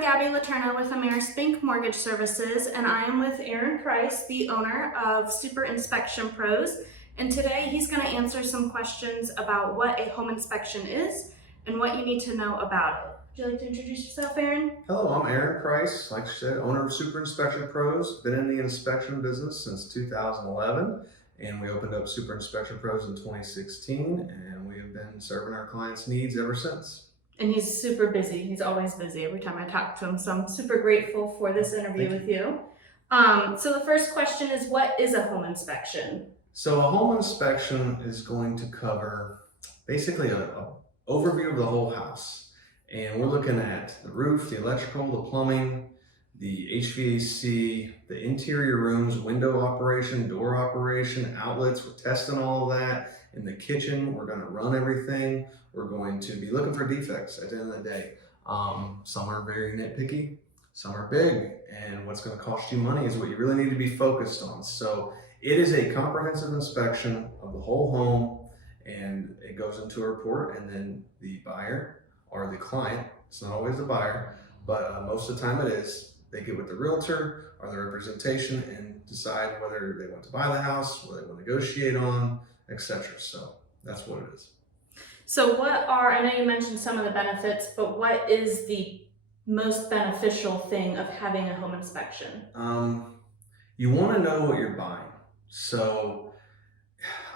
I'm Gabby Letourneau with Amerispink Mortgage Services, and I am with Aaron Price, the owner of Super Inspection Pros. And today he's going to answer some questions about what a home inspection is and what you need to know about it. Would you like to introduce yourself, Aaron? Hello, I'm Aaron Price, like you said, owner of Super Inspection Pros. Been in the inspection business since 2011, and we opened up Super Inspection Pros in 2016, and we have been serving our clients' needs ever since. And he's super busy. He's always busy every time I talk to him. So I'm super grateful for this interview with you. So the first question is, what is a home inspection? So a home inspection is going to cover basically an overview of the whole house. And we're looking at the roof, the electrical, the plumbing, the HVAC, the interior rooms, window operation, door operation, outlets. We're testing all of that. In the kitchen, we're going to run everything. We're going to be looking for defects at the end of the day. Some are very nitpicky, some are big, and what's going to cost you money is what you really need to be focused on. So it is a comprehensive inspection of the whole home, and it goes into a report, and then the buyer or the client, it's not always the buyer, but most of the time it is, they get with the realtor or the representation and decide whether they want to buy the house, what they want to negotiate on, etc. So that's what it is. So I know you mentioned some of the benefits, but what is the most beneficial thing of having a home inspection? You want to know what you're buying. So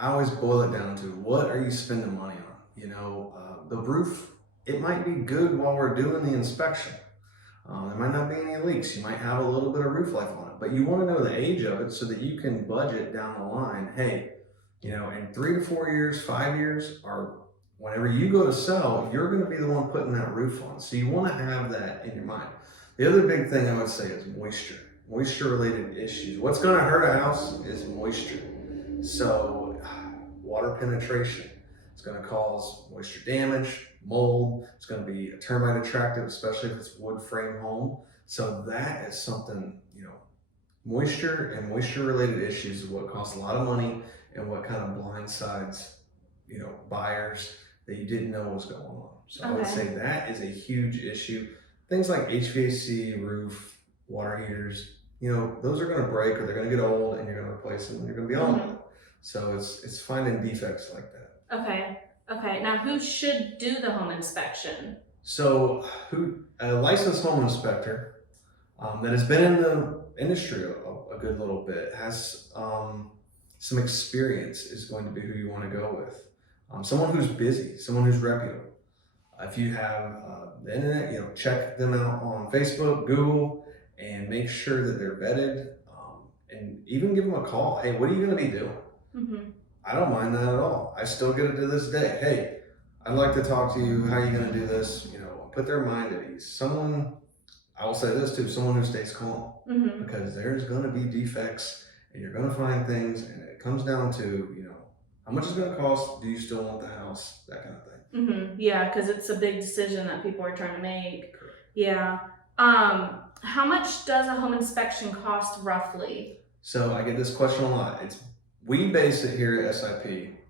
I always boil it down to, what are you spending money on? You know, the roof, it might be good while we're doing the inspection. There might not be any leaks. You might have a little bit of roof life on it, but you want to know the age of it so that you can budget down the line. Hey, you know, in 3 to 4 years, 5 years, or whenever you go to sell, you're going to be the one putting that roof on. So you want to have that in your mind. The other big thing I would say is moisture related issues. What's going to hurt a house is moisture. So water penetration, it's going to cause moisture damage, mold. It's going to be termite attractive, especially if it's wood frame home. So that is something, you know, moisture and moisture related issues is what costs a lot of money and what kind of blindsides, you know, buyers that you didn't know was going on. So I would say that is a huge issue. Things like HVAC, roof, water heaters, you know, those are going to break or they're going to get old and you're going to replace them and you're going to be on them. So it's finding defects like that. Okay. Now, who should do the home inspection? So a licensed home inspector that has been in the industry a good little bit, has some experience, is going to be who you want to go with. Someone who's busy, someone who's reputable. If you have the internet, you know, check them out on Facebook, Google, and make sure that they're vetted, and even give them a call. Hey, what are you going to be doing? I don't mind that at all. I still get it to this day. Hey, I'd like to talk to you. How are you going to do this? You know, put their mind at ease. Someone, I will say this too, someone who stays calm, because there's going to be defects and you're going to find things, and it comes down to, you know, how much it's going to cost? Do you still want the house? That kind of thing. Yeah, because it's a big decision that people are trying to make. Correct. Yeah. How much does a home inspection cost roughly? So I get this question a lot. We base it here at SIP,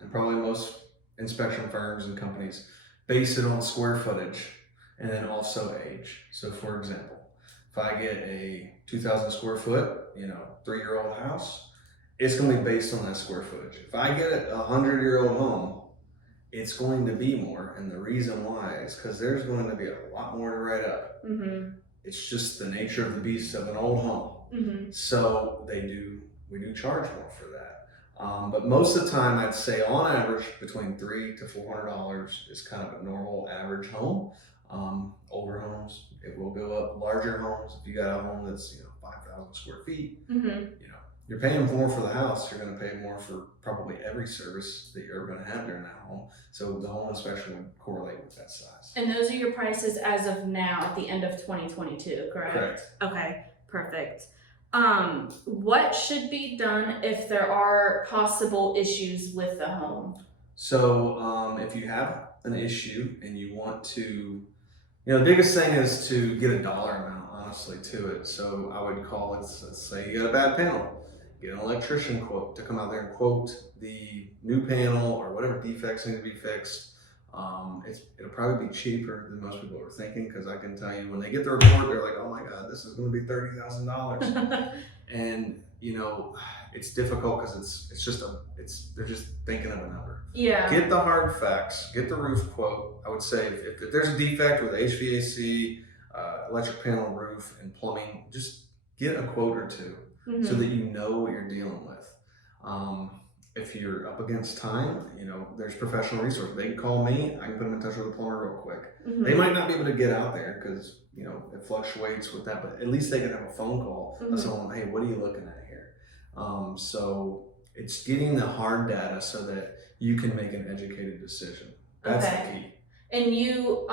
and probably most inspection firms and companies base it on square footage and then also age. So for example, if I get a 2,000 square foot, you know, 3-year-old house, it's going to be based on that square footage. If I get a 100-year-old home, it's going to be more. And the reason why is because there's going to be a lot more to write up. It's just the nature of the beast of an old home. So we do charge more for that. But most of the time, I'd say on average between $300 to $400 is kind of a normal average home. Older homes, it will go up. Larger homes, if you got a home that's, you know, 5,000 square feet, you know, you're paying more for the house. You're going to pay more for probably every service that you're ever going to have during that home. So the home inspection would correlate with that size. And those are your prices as of now at the end of 2022, correct? Correct. Okay, perfect. What should be done if there are possible issues with the home? So if you have an issue and you want to, you know, the biggest thing is to get a dollar amount, honestly, to it. So I would call it, let's say you got a bad panel. Get an electrician quote to come out there and quote the new panel or whatever defects need to be fixed. It'll probably be cheaper than most people are thinking, because I can tell you when they get the report, they're like, "Oh my God, this is going to be $30,000," and it's difficult because they're just thinking of a number. Yeah. Get the hard facts. Get the roof quote. I would say if there's a defect with HVAC, electric panel, roof, and plumbing, just get a quote or two so that you know what you're dealing with. If you're up against time, there's professional resources. They can call me. I can put them in touch with a plumber real quick. They might not be able to get out there because it fluctuates with that, but at least they can have a phone call of someone. Hey, what are you looking at here? So it's getting the hard data so that you can make an educated decision. That's the key. And you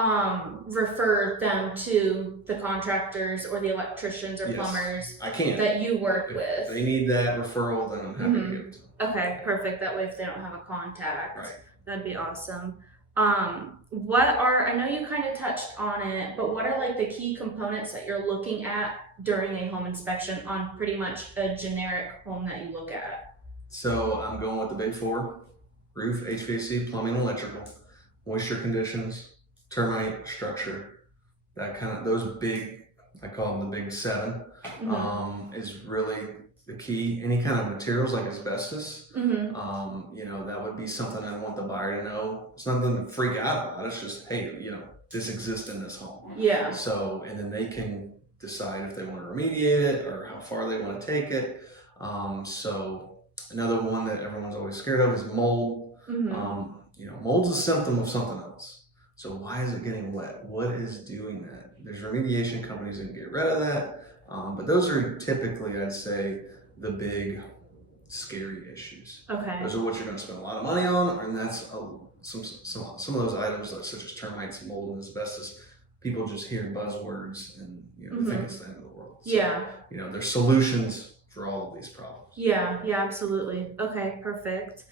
refer them to the contractors or the electricians or plumbers that you work with. If they need that referral, then I'm happy to give it to them. Okay, perfect. That way if they don't have a contact, right, that'd be awesome. I know you kind of touched on it, but what are like the key components that you're looking at during a home inspection on pretty much a generic home that you look at? So I'm going with the big four: roof, HVAC, plumbing, electrical, moisture conditions, termite, structure. Those big, I call them the big seven, is really the key. Any kind of materials like asbestos, that would be something I want the buyer to know. It's nothing to freak out about. It's just, hey, this exists in this home. Yeah. So, and then they can decide if they want to remediate it or how far they want to take it. So another one that everyone's always scared of is mold. Mold's a symptom of something else. So why is it getting wet? What is doing that? There's remediation companies that can get rid of that. But those are typically, I'd say, the big scary issues. Okay. Those are what you're going to spend a lot of money on, and that's some of those items, such as termites, mold, and asbestos. People just hear buzzwords and think it's the end of the world. So, yeah. There's solutions for all of these problems. Yeah, absolutely. Okay, perfect.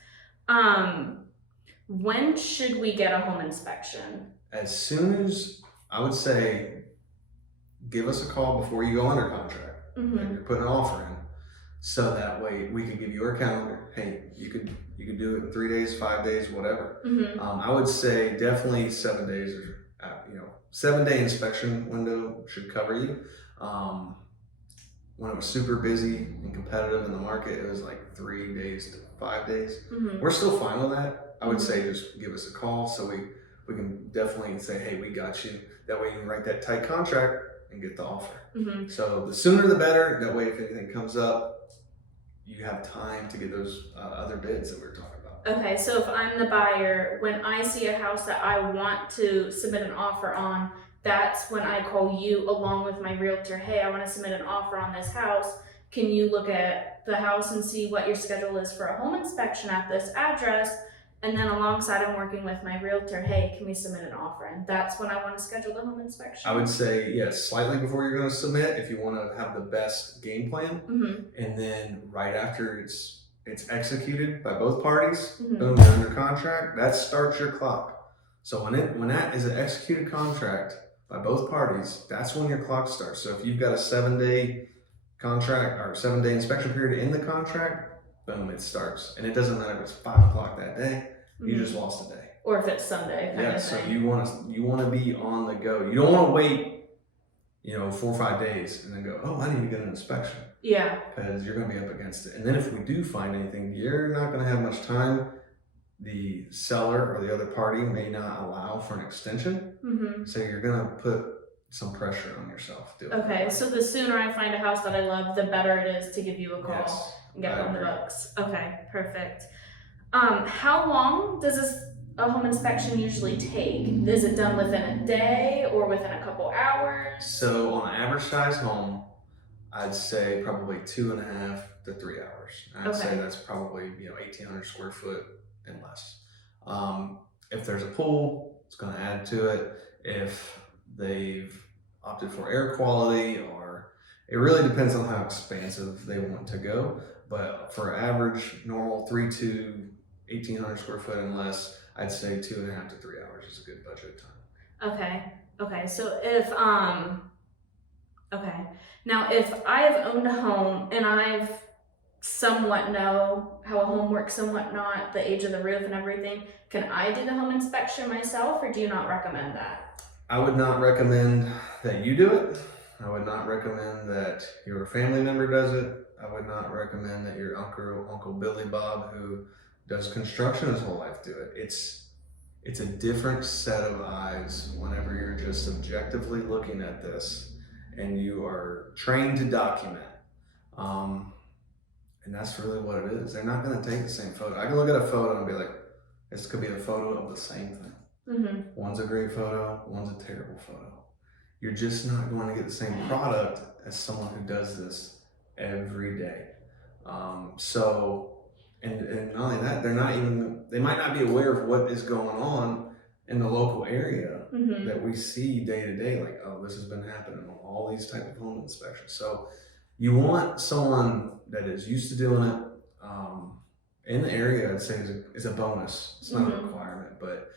When should we get a home inspection? As soon as, I would say, give us a call before you go under contract. If you're putting an offer in, so that way we could give you our calendar. Hey, you could do it in 3 days, 5 days, whatever. I would say definitely 7 days, or 7-day inspection window should cover you. When it was super busy and competitive in the market, it was like 3 days to 5 days. We're still fine with that. I would say just give us a call so we can definitely say, hey, we got you. That way you can write that tight contract and get the offer. So the sooner the better. That way if anything comes up, you have time to get those other bids that we were talking about. Okay, so if I'm the buyer, when I see a house that I want to submit an offer on, that's when I call you along with my realtor. Hey, I want to submit an offer on this house. Can you look at the house and see what your schedule is for a home inspection at this address? And then alongside I'm working with my realtor, hey, can we submit an offer? And that's when I want to schedule the home inspection. I would say, yes, slightly before you're going to submit, if you want to have the best game plan. And then right after it's executed by both parties, boom, you're under contract, that starts your clock. So when that is an executed contract by both parties, that's when your clock starts. So if you've got a 7-day contract or 7-day inspection period in the contract, boom, it starts. And it doesn't matter if it's 5 o'clock that day, you just lost a day. Or if it's Sunday. Yeah, so you want to be on the go. You don't want to wait, 4 or 5 days and then go, oh, I need to get an inspection. Yeah. Because you're going to be up against it. And then if we do find anything, you're not going to have much time. The seller or the other party may not allow for an extension. So you're going to put some pressure on yourself. Okay, so the sooner I find a house that I love, the better it is to give you a call. Yes, and get on the books. Okay, perfect. How long does a home inspection usually take? Is it done within a day or within a couple hours? So on an average size home, I'd say probably 2.5 to 3 hours. I'd say that's probably 1,800 square foot and less. If there's a pool, it's going to add to it. If they've opted for air quality, or it really depends on how expansive they want to go. But for average, normal 3 to 1,800 square foot and less, I'd say 2.5 to 3 hours is a good budget time. Okay. So if now if I've owned a home and I've somewhat know how a home works, somewhat not, the age of the roof and everything, can I do the home inspection myself, or do you not recommend that? I would not recommend that you do it. I would not recommend that your family member does it. I would not recommend that your Uncle Billy Bob, who does construction his whole life, do it. It's a different set of eyes whenever you're just objectively looking at this and you are trained to document. And that's really what it is. They're not going to take the same photo. I can look at a photo and be like, this could be a photo of the same thing. Mm-hmm. One's a great photo, one's a terrible photo. You're just not going to get the same product as someone who does this every day. And not only that, they might not be aware of what is going on in the local area Mm-hmm. that we see day to day, like, oh, this has been happening on all these type of home inspections. So you want someone that is used to doing it in the area. I'd say is a bonus. It's not Mm-hmm. a requirement, but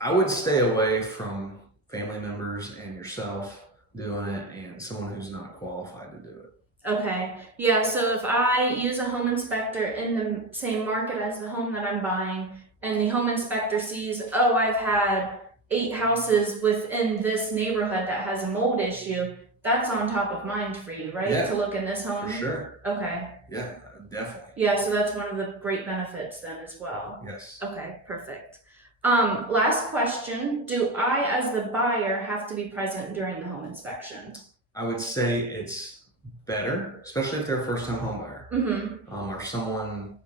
I would stay away from family members and yourself doing it and someone who's not qualified to do it. Okay, yeah, so if I use a home inspector in the same market as the home that I'm buying, and the home inspector sees, oh, I've had 8 houses within this neighborhood that has a mold issue, that's on top of mind for you, right? Yeah, to look in this home? For sure. Okay. Yeah, definitely. Yeah, so that's one of the great benefits then as well. Yes. Okay, perfect. Last question, do I as the buyer have to be present during the home inspection? I would say it's better, especially if they're a first-time home buyer, Mm-hmm. or someone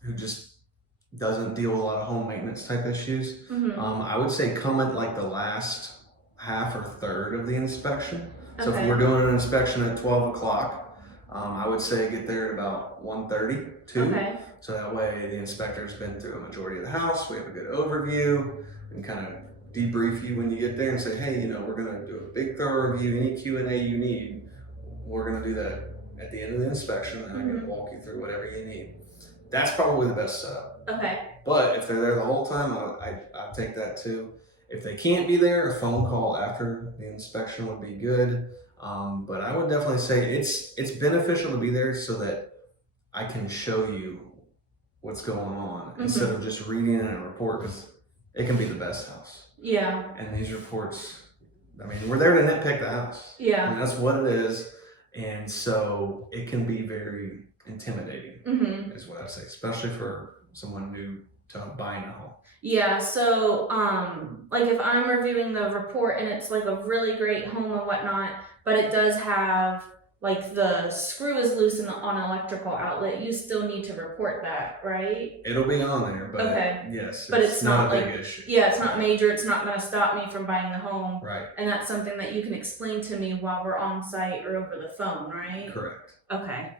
who just doesn't deal with a lot of home maintenance type issues. Mm-hmm. I would say come at like the last half or third of the inspection. So Okay. if we're doing an inspection at 12 o'clock, I would say get there at about 1:30, 2. Okay. So that way the inspector's been through a majority of the house. We have a good overview and kind of debrief you when you get there and say, hey, we're going to do a big thorough review. Any Q&A you need, we're going to do that at the end of the inspection, and I'm going to walk you through whatever you need. That's probably the best setup. Okay. But if they're there the whole time, I take that too. If they can't be there, a phone call after the inspection would be good. But I would definitely say it's beneficial to be there so that I can show you what's going on instead of just reading in a report, because it can be the best house. Yeah. And these reports, I mean, we're there to nitpick the house. Yeah. And that's what it is. And so it can be very intimidating, is what I say, especially for someone new to buying a home. Yeah, so like if I'm reviewing the report and it's like a really great home and whatnot, but it does have like the screw is loose on an electrical outlet, you still need to report that, right? It'll be on there, but okay. Yes, but it's not a like, big issue. Yeah, it's not major. It's not going to stop me from buying the home. Right. And that's something that you can explain to me while we're on site or over the phone, right? Correct. Okay.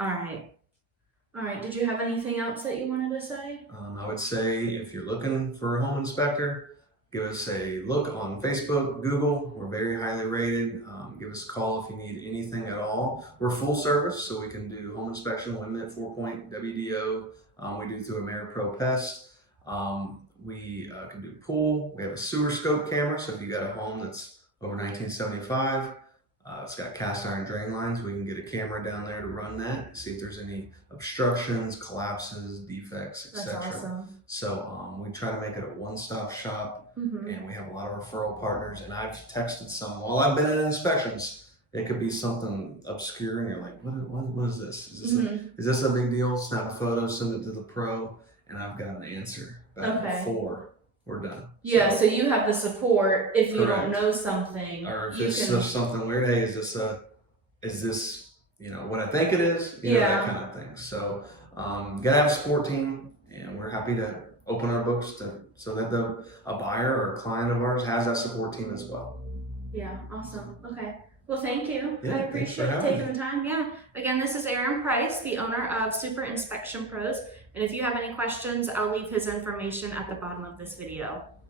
All right. All right. Did you have anything else that you wanted to say? I would say if you're looking for a home inspector, give us a look on Facebook, Google. We're very highly rated. Give us a call if you need anything at all. We're full service, so we can do home inspection, 1 minute, 4-point WDO. We do through AmeriPro Pest. We can do pool. We have a sewer scope camera, so if you got a home that's over 1975, it's got cast iron drain lines. We can get a camera down there to run that, see if there's any obstructions, collapses, defects, etc. That's awesome. So we try to make it a one-stop shop, and we have a lot of referral partners. And I've texted some while I've been in inspections. It could be something obscure, and you're like, "What is this? Is this a big deal?" Snap a photo, send it to the pro, and I've got an answer back before we're done. Yeah, so you have the support if you Correct. don't know something. Or if it's something weird, hey, is this what I think it is? That kind of thing. So gotta have a support team, and we're happy to open our books so that a buyer or a client of ours has that support team as well. Yeah, awesome. Okay. Well, thank you. Yeah, I appreciate you taking the time. Yeah. Again, this is Aaron Price, the owner of Super Inspection Pros. And if you have any questions, I'll leave his information at the bottom of this video.